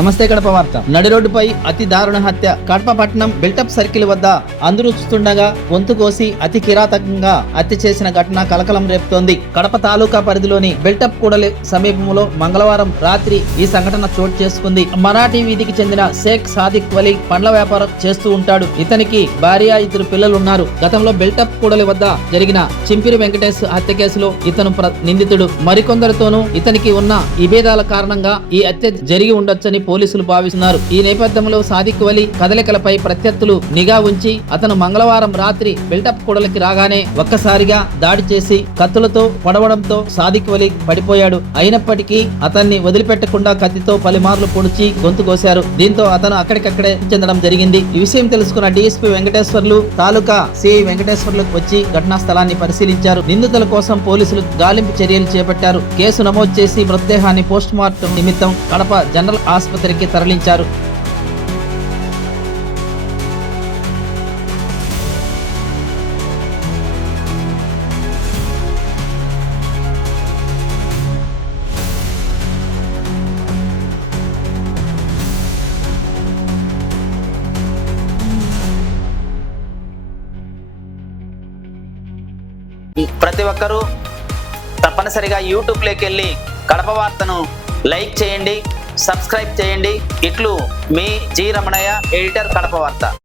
నమస్తే కడప వార్త. నడి రోడ్డుపై అతి దారుణ హత్య. కడప పట్టణం బిల్టప్ సర్కిల్ వద్ద అందరూస్తుండగా గొంతు కోసి అతి కిరాతకంగా హత్య చేసిన ఘటన కలకలం రేపుతోంది. కడప తాలూకా పరిధిలోని బిల్టప్ కూడలి సమీపంలో మంగళవారం రాత్రి ఈ సంఘటన చోటు చేసుకుంది. మరాఠీ వీధికి చెందిన షేక్ సాదిక్ వలీ పండ్ల వ్యాపారం చేస్తూ ఉంటాడు. ఇతనికి భార్య, 2 పిల్లలున్నారు. గతంలో బిల్టప్ కూడలి వద్ద జరిగిన చింపిరి వెంకటేష్ హత్య కేసులో ఇతను నిందితుడు. మరికొందరితోనూ ఇతనికి ఉన్న విభేదాల కారణంగా ఈ హత్య జరిగి ఉండొచ్చని పోలీసులు భావిస్తున్నారు. ఈ నేపథ్యంలో సాదిక్ వలీ కదలికలపై ప్రత్యర్థులు నిఘా ఉంచి అతను మంగళవారం రాత్రి బిల్టప్ కూడలికి రాగానే ఒక్కసారిగా దాడి చేసి కత్తులతో పొడవడంతో సాదిక్ వలీ పడిపోయాడు. అయినప్పటికీ అతన్ని వదిలిపెట్టకుండా కత్తితో పలుమార్లు పొడిచి గొంతు కోశారు. దీంతో అతను అక్కడికక్కడే చెందడం జరిగింది. ఈ విషయం తెలుసుకున్న డీఎస్పీ వెంకటేశ్వర్లు తాలూకా సిఐ వెంకటేశ్వర్లకు వచ్చి ఘటనా స్థలాన్ని పరిశీలించారు. నిందితుల కోసం పోలీసులు గాలింపు చర్యలు చేపట్టారు. కేసు నమోదు చేసి మృతదేహాన్ని పోస్ట్ మార్టం నిమిత్తం కడప జనరల్ ఆసుపత్రికి తరలించారు. ప్రతి ఒక్కరూ తప్పనిసరిగా యూట్యూబ్లోకి వెళ్ళి కడప వార్తను లైక్ చేయండి, సబ్స్క్రైబ్ చేయండి. ఇట్లు మీ జి రమణయ్య, ఎడిటర్, కడప వార్త.